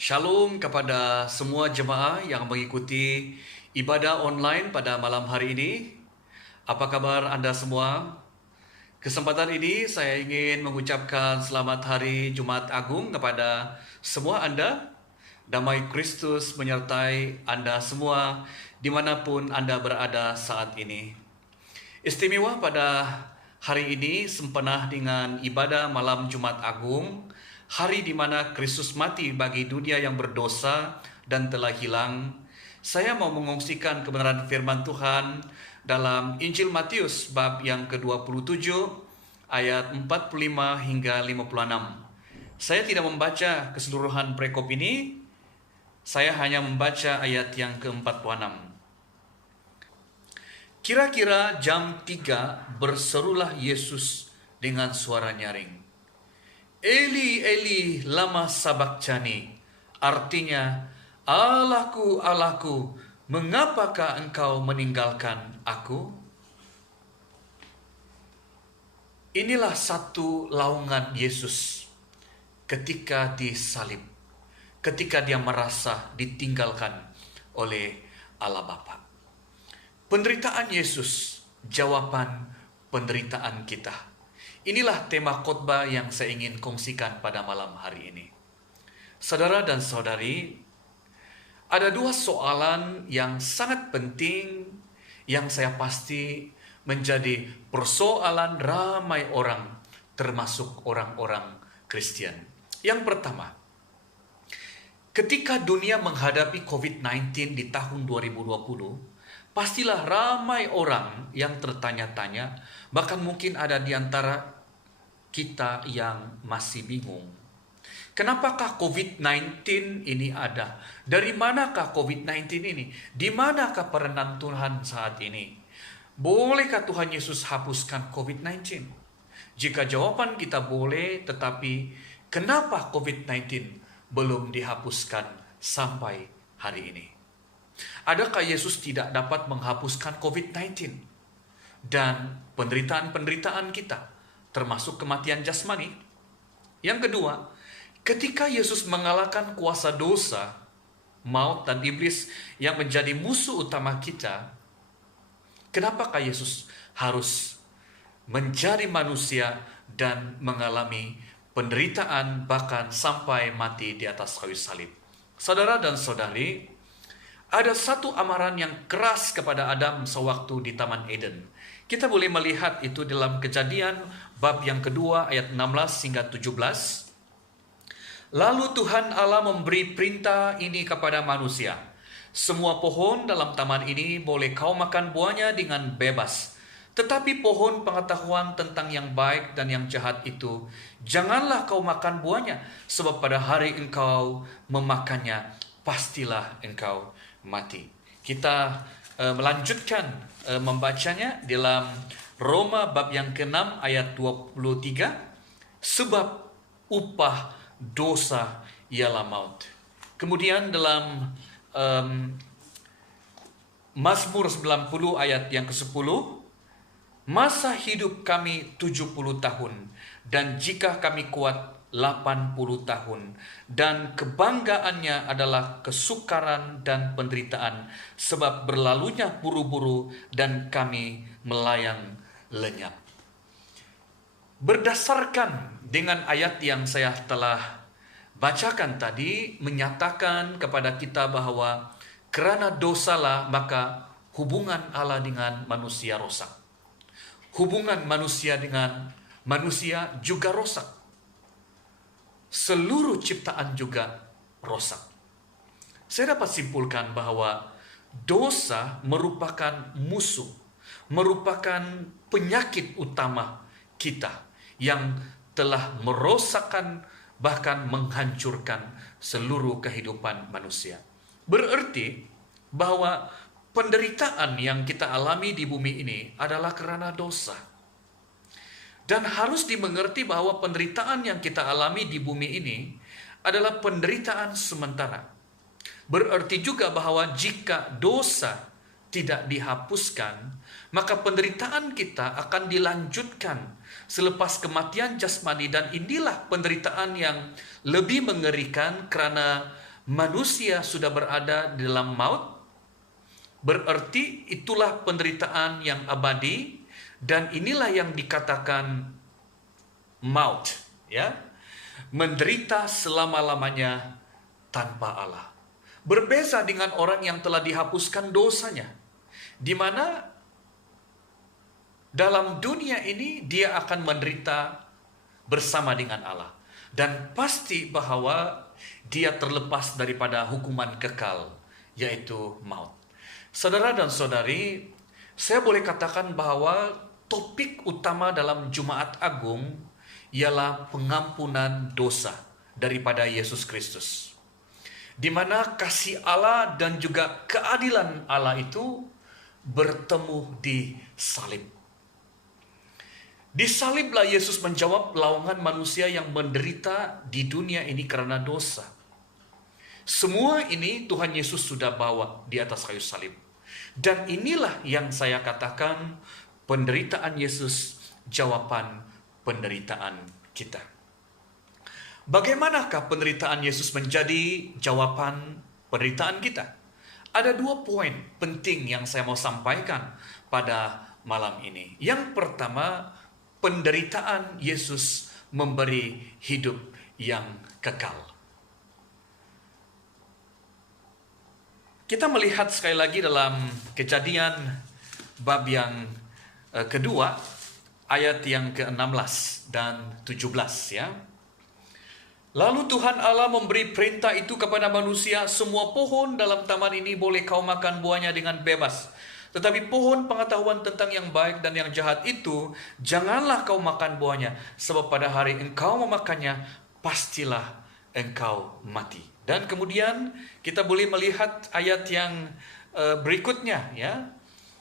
Shalom kepada semua jemaah yang mengikuti ibadah online pada malam hari ini. Apa kabar Anda semua? Kesempatan ini saya ingin mengucapkan selamat hari Jumat Agung kepada semua Anda. Damai Kristus menyertai Anda semua dimanapun Anda berada saat ini. Istimewa pada hari ini sempena dengan ibadah malam Jumat Agung, hari di mana Kristus mati bagi dunia yang berdosa dan telah hilang. Saya mau mengungsikan kebenaran firman Tuhan dalam Injil Matius bab yang ke-27 ayat 45 hingga 56. Saya tidak membaca keseluruhan perikop ini, saya hanya membaca ayat yang ke-46. Kira-kira jam 3 berserulah Yesus dengan suara nyaring. Eli, Eli, lama sabachthani. Artinya, Allahku, Allahku, mengapakah engkau meninggalkan aku? Inilah satu laungan Yesus ketika disalib, ketika dia merasa ditinggalkan oleh Allah Bapa. Penderitaan Yesus, jawaban penderitaan kita. Inilah tema khotbah yang saya ingin kongsikan pada malam hari ini. Saudara dan saudari, ada dua soalan yang sangat penting yang saya pasti menjadi persoalan ramai orang, termasuk orang-orang Kristen. Yang pertama, ketika dunia menghadapi COVID-19 di tahun 2020, pastilah ramai orang yang tertanya-tanya, bahkan mungkin ada di antara kita yang masih bingung. Kenapakah COVID-19 ini ada? Dari manakah COVID-19 ini? Di manakah peranan Tuhan saat ini? Bolehkah Tuhan Yesus hapuskan COVID-19? Jika jawaban kita boleh, tetapi kenapa COVID-19 belum dihapuskan sampai hari ini? Adakah Yesus tidak dapat menghapuskan COVID-19 dan penderitaan-penderitaan kita, termasuk kematian jasmani? Yang kedua, ketika Yesus mengalahkan kuasa dosa, maut dan iblis yang menjadi musuh utama kita, kenapakah Yesus harus menjadi manusia dan mengalami penderitaan bahkan sampai mati di atas kayu salib? Saudara dan saudari, ada satu amaran yang keras kepada Adam sewaktu di Taman Eden. Kita boleh melihat itu dalam Kejadian bab yang kedua ayat 16 hingga 17. Lalu Tuhan Allah memberi perintah ini kepada manusia. Semua pohon dalam taman ini boleh kau makan buahnya dengan bebas. Tetapi pohon pengetahuan tentang yang baik dan yang jahat itu, janganlah kau makan buahnya, sebab pada hari engkau memakannya, pastilah engkau mati. Kita melanjutkan membacanya dalam Roma bab yang ke-6 ayat 23. Sebab upah dosa ialah maut. Kemudian dalam Mazmur 90 ayat yang ke-10, masa hidup kami 70 tahun, dan jika kami kuat 80 tahun, dan kebanggaannya adalah kesukaran dan penderitaan, sebab berlalunya buru-buru dan kami melayang lenyap. Berdasarkan dengan ayat yang saya telah bacakan tadi, menyatakan kepada kita bahwa karena dosalah maka hubungan Allah dengan manusia rosak. Hubungan manusia dengan manusia juga rosak. Seluruh ciptaan juga rosak. Saya dapat simpulkan bahwa dosa merupakan musuh, merupakan penyakit utama kita yang telah merosakkan bahkan menghancurkan seluruh kehidupan manusia. Berarti bahwa penderitaan yang kita alami di bumi ini adalah karena dosa. Dan harus dimengerti bahwa penderitaan yang kita alami di bumi ini adalah penderitaan sementara. Berarti juga bahwa jika dosa tidak dihapuskan, maka penderitaan kita akan dilanjutkan selepas kematian jasmani, dan inilah penderitaan yang lebih mengerikan karena manusia sudah berada di dalam maut, berarti itulah penderitaan yang abadi, dan inilah yang dikatakan maut, ya. Menderita selama-lamanya tanpa Allah. Berbeza dengan orang yang telah dihapuskan dosanya, di mana dalam dunia ini dia akan menderita bersama dengan Allah, dan pasti bahwa dia terlepas daripada hukuman kekal, yaitu maut. Saudara dan saudari, saya boleh katakan bahwa topik utama dalam Jumat Agung ialah pengampunan dosa daripada Yesus Kristus, di mana kasih Allah dan juga keadilan Allah itu bertemu di salib. Di saliblah Yesus menjawab lawangan manusia yang menderita di dunia ini karena dosa. Semua ini Tuhan Yesus sudah bawa di atas kayu salib. Dan inilah yang saya katakan penderitaan Yesus, jawaban penderitaan kita. Bagaimanakah penderitaan Yesus menjadi jawaban penderitaan kita? Ada 2 poin penting yang saya mau sampaikan pada malam ini. Yang pertama, penderitaan Yesus memberi hidup yang kekal. Kita melihat sekali lagi dalam Kejadian bab yang kedua, ayat yang ke-16 dan 17, ya. Lalu Tuhan Allah memberi perintah itu kepada manusia, semua pohon dalam taman ini boleh kau makan buahnya dengan bebas. Tetapi pohon pengetahuan tentang yang baik dan yang jahat itu, janganlah kau makan buahnya, sebab pada hari engkau memakannya, pastilah engkau mati. Dan kemudian kita boleh melihat ayat yang berikutnya, ya.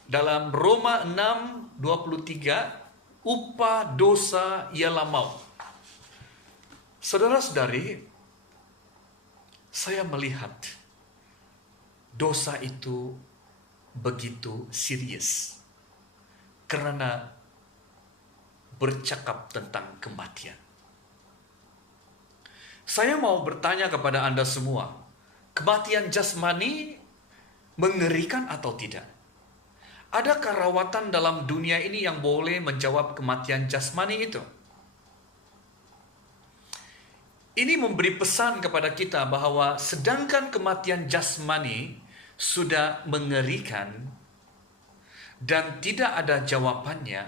Dalam Roma 6:23, upah dosa ialah maut. Saudara-saudari, saya melihat dosa itu begitu serius karena bercakap tentang kematian. Saya mau bertanya kepada Anda semua, kematian jasmani mengerikan atau tidak? Adakah rawatan dalam dunia ini yang boleh menjawab kematian jasmani itu? Ini memberi pesan kepada kita bahwa sedangkan kematian jasmani sudah mengerikan dan tidak ada jawabannya,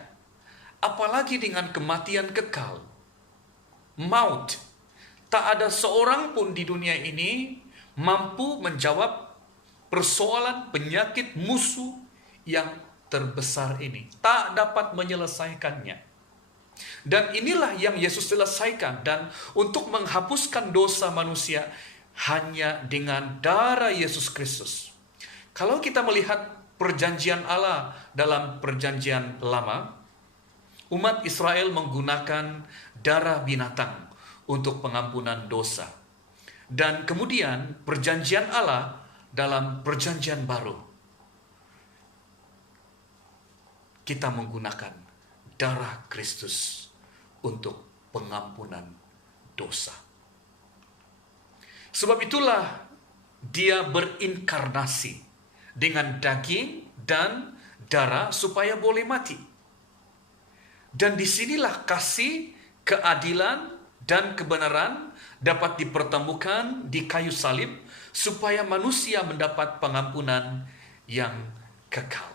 apalagi dengan kematian kekal, maut. Tak ada seorang pun di dunia ini mampu menjawab persoalan penyakit musuh yang terbesar ini. Tak dapat menyelesaikannya. Dan inilah yang Yesus selesaikan. Dan untuk menghapuskan dosa manusia hanya dengan darah Yesus Kristus. Kalau kita melihat perjanjian Allah dalam perjanjian lama, umat Israel menggunakan darah binatang untuk pengampunan dosa. Dan kemudian perjanjian Allah dalam perjanjian baru, kita menggunakan darah Kristus untuk pengampunan dosa. Sebab itulah dia berinkarnasi dengan daging dan darah supaya boleh mati. Dan disinilah kasih, keadilan, dan kebenaran dapat dipertemukan di kayu salib supaya manusia mendapat pengampunan yang kekal.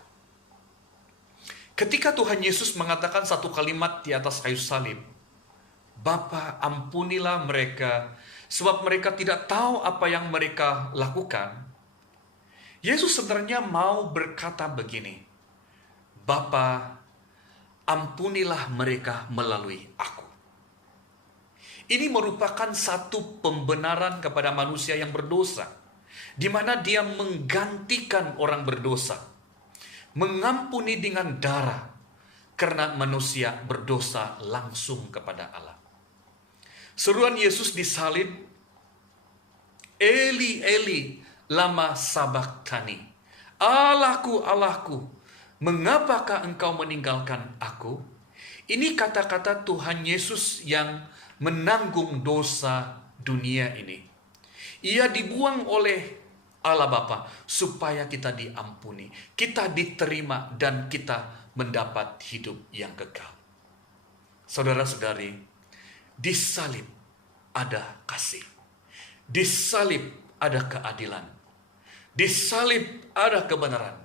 Ketika Tuhan Yesus mengatakan satu kalimat di atas kayu salib, Bapa, ampunilah mereka, sebab mereka tidak tahu apa yang mereka lakukan. Yesus sebenarnya mau berkata begini, Bapa, ampunilah mereka melalui aku. Ini merupakan satu pembenaran kepada manusia yang berdosa, di mana dia menggantikan orang berdosa, mengampuni dengan darah, karena manusia berdosa langsung kepada Allah. Seruan Yesus disalib, Eli, Eli, lama sabachthani. Allahku, Allahku, mengapakah engkau meninggalkan aku? Ini kata-kata Tuhan Yesus yang menanggung dosa dunia ini. Ia dibuang oleh Allah Bapa supaya kita diampuni, kita diterima, dan kita mendapat hidup yang kekal. Saudara-saudari, di salib ada kasih. Di salib ada keadilan. Di salib ada kebenaran.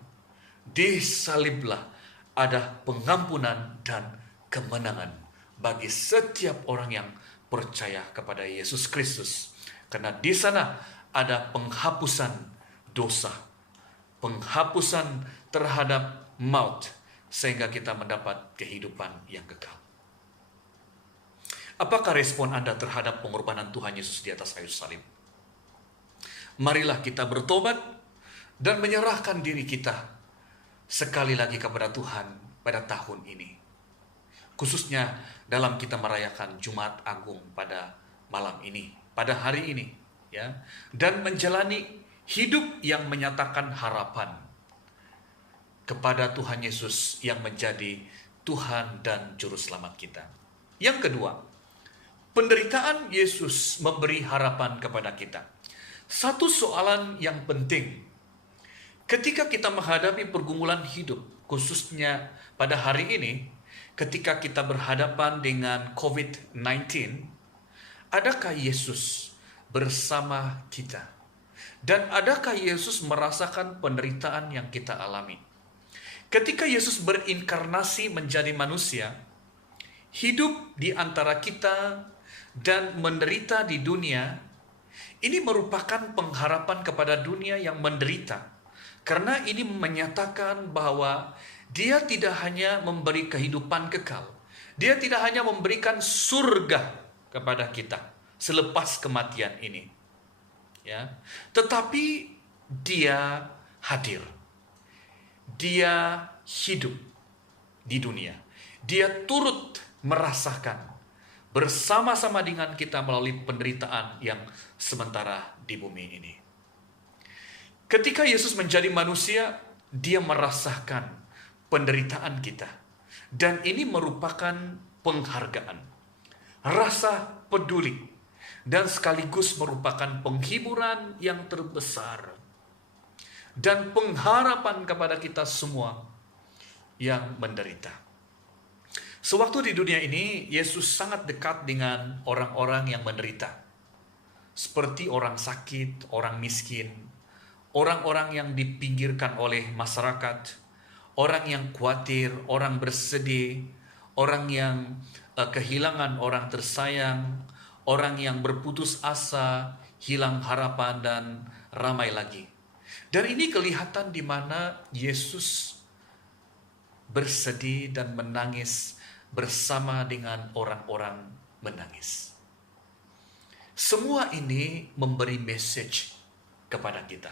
Di saliblah ada pengampunan dan kemenangan bagi setiap orang yang percaya kepada Yesus Kristus. Karena di sana ada penghapusan dosa, penghapusan terhadap maut, sehingga kita mendapat kehidupan yang kekal. Apakah respon Anda terhadap pengorbanan Tuhan Yesus di atas kayu salib? Marilah kita bertobat dan menyerahkan diri kita sekali lagi kepada Tuhan pada tahun ini. Khususnya dalam kita merayakan Jumat Agung pada malam ini, pada hari ini, ya, dan menjalani hidup yang menyatakan harapan kepada Tuhan Yesus yang menjadi Tuhan dan Juru Selamat kita. Yang kedua, penderitaan Yesus memberi harapan kepada kita. Satu soalan yang penting ketika kita menghadapi pergumulan hidup, khususnya pada hari ini, ketika kita berhadapan dengan COVID-19, adakah Yesus bersama kita? Dan adakah Yesus merasakan penderitaan yang kita alami? Ketika Yesus berinkarnasi menjadi manusia, hidup di antara kita dan menderita di dunia, ini merupakan pengharapan kepada dunia yang menderita. Karena ini menyatakan bahwa Dia tidak hanya memberi kehidupan kekal. Dia tidak hanya memberikan surga kepada kita selepas kematian ini. Ya, tetapi Dia hadir. Dia hidup di dunia. Dia turut merasakan bersama-sama dengan kita melalui penderitaan yang sementara di bumi ini. Ketika Yesus menjadi manusia, Dia merasakan penderitaan kita. Dan ini merupakan penghargaan, rasa peduli, dan sekaligus merupakan penghiburan yang terbesar dan pengharapan kepada kita semua yang menderita. Sewaktu di dunia ini, Yesus sangat dekat dengan orang-orang yang menderita. Seperti orang sakit, orang miskin, orang-orang yang dipinggirkan oleh masyarakat, orang yang khawatir, orang bersedih, orang yang kehilangan orang tersayang, orang yang berputus asa, hilang harapan, dan ramai lagi. Dan ini kelihatan di mana Yesus bersedih dan menangis bersama dengan orang-orang menangis. Semua ini memberi message kepada kita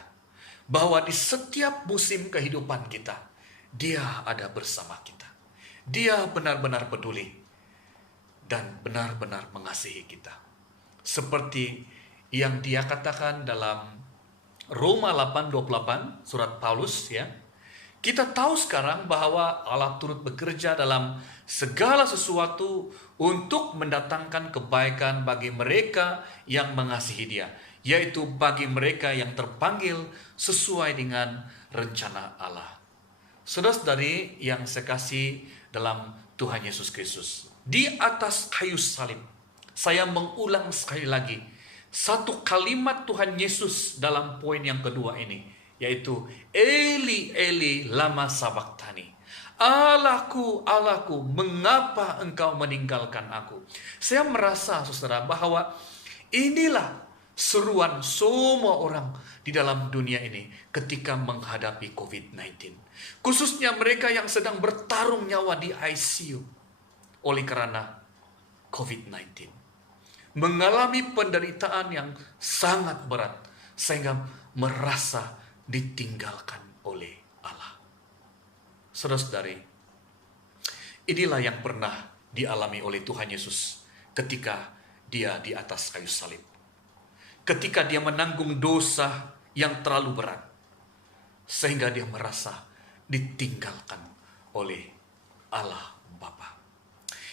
bahwa di setiap musim kehidupan kita, Dia ada bersama kita. Dia benar-benar peduli dan benar-benar mengasihi kita. Seperti yang Dia katakan dalam Roma 8:28, surat Paulus, ya. Kita tahu sekarang bahwa Allah turut bekerja dalam segala sesuatu untuk mendatangkan kebaikan bagi mereka yang mengasihi Dia, yaitu bagi mereka yang terpanggil sesuai dengan rencana Allah. Saudara-saudari yang saya kasih dalam Tuhan Yesus Kristus, di atas kayu salib, saya mengulang sekali lagi satu kalimat Tuhan Yesus dalam poin yang kedua ini, yaitu Eli Eli lama sabachthani. Allahku, Allahku, mengapa engkau meninggalkan aku? Saya merasa, saudara, bahwa inilah seruan semua orang di dalam dunia ini ketika menghadapi COVID-19. Khususnya mereka yang sedang bertarung nyawa di ICU oleh karena COVID-19. Mengalami penderitaan yang sangat berat sehingga merasa ditinggalkan oleh Allah. Saudara-saudari, inilah yang pernah dialami oleh Tuhan Yesus ketika Dia di atas kayu salib. Ketika Dia menanggung dosa yang terlalu berat, sehingga Dia merasa ditinggalkan oleh Allah Bapa.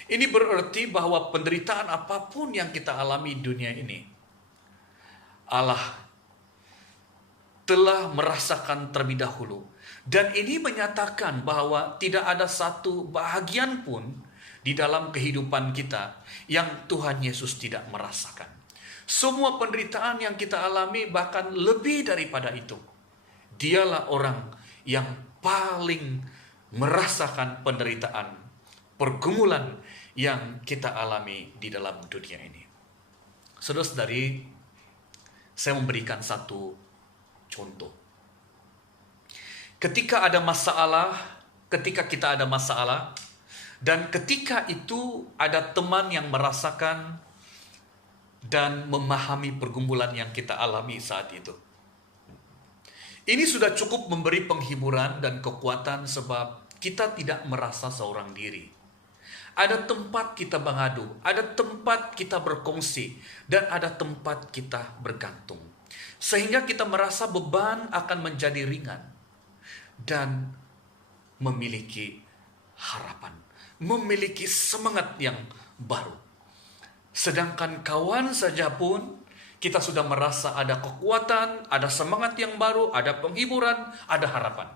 Ini berarti bahwa penderitaan apapun yang kita alami di dunia ini, Allah telah merasakan terlebih dahulu. Dan ini menyatakan bahwa tidak ada satu bahagian pun di dalam kehidupan kita yang Tuhan Yesus tidak merasakan. Semua penderitaan yang kita alami, bahkan lebih daripada itu, Dialah orang yang paling merasakan penderitaan, pergumulan yang kita alami di dalam dunia ini. Saudara-saudari, saya memberikan satu contoh. Ketika kita ada masalah, dan ketika itu ada teman yang merasakan dan memahami pergumulan yang kita alami saat itu. Ini sudah cukup memberi penghiburan dan kekuatan sebab kita tidak merasa seorang diri. Ada tempat kita mengadu, ada tempat kita berkongsi, dan ada tempat kita bergantung. Sehingga kita merasa beban akan menjadi ringan dan memiliki harapan, memiliki semangat yang baru. Sedangkan kawan saja pun kita sudah merasa ada kekuatan, ada semangat yang baru, ada penghiburan, ada harapan.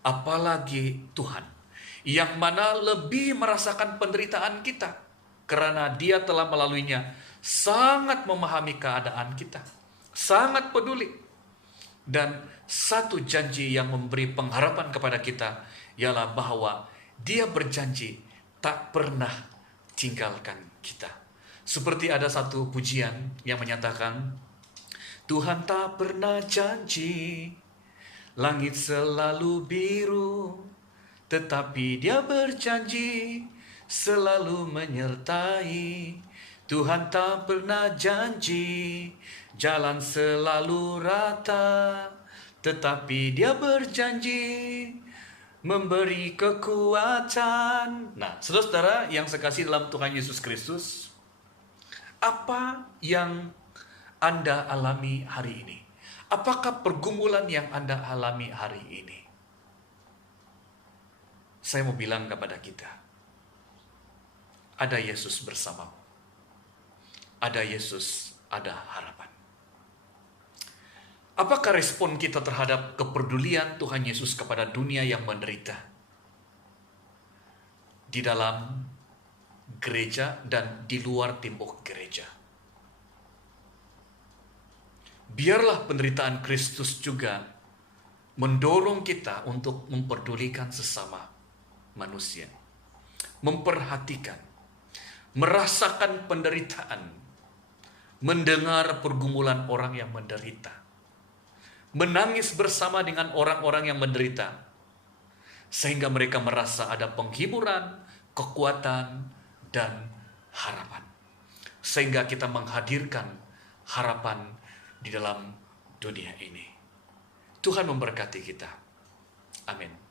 Apalagi Tuhan, yang mana lebih merasakan penderitaan kita, karena Dia telah melaluinya, sangat memahami keadaan kita, sangat peduli. Dan satu janji yang memberi pengharapan kepada kita, ialah bahwa Dia berjanji tak pernah tinggalkan kita. Seperti ada satu pujian yang menyatakan, Tuhan tak pernah janji, langit selalu biru, tetapi Dia berjanji selalu menyertai. Tuhan tak pernah janji, jalan selalu rata, tetapi Dia berjanji memberi kekuatan. Nah, saudara-saudara yang sekasih dalam Tuhan Yesus Kristus, apa yang Anda alami hari ini? Apakah pergumulan yang Anda alami hari ini? Saya mau bilang kepada kita, ada Yesus bersamamu. Ada Yesus, ada harapan. Apakah respon kita terhadap kepedulian Tuhan Yesus kepada dunia yang menderita? Di dalam gereja dan di luar tembok gereja. Biarlah penderitaan Kristus juga mendorong kita untuk memperdulikan sesama manusia, memperhatikan, merasakan penderitaan, mendengar pergumulan orang yang menderita, menangis bersama dengan orang-orang yang menderita, sehingga mereka merasa ada penghiburan, kekuatan, dan harapan. Sehingga kita menghadirkan harapan di dalam dunia ini. Tuhan memberkati kita. Amin.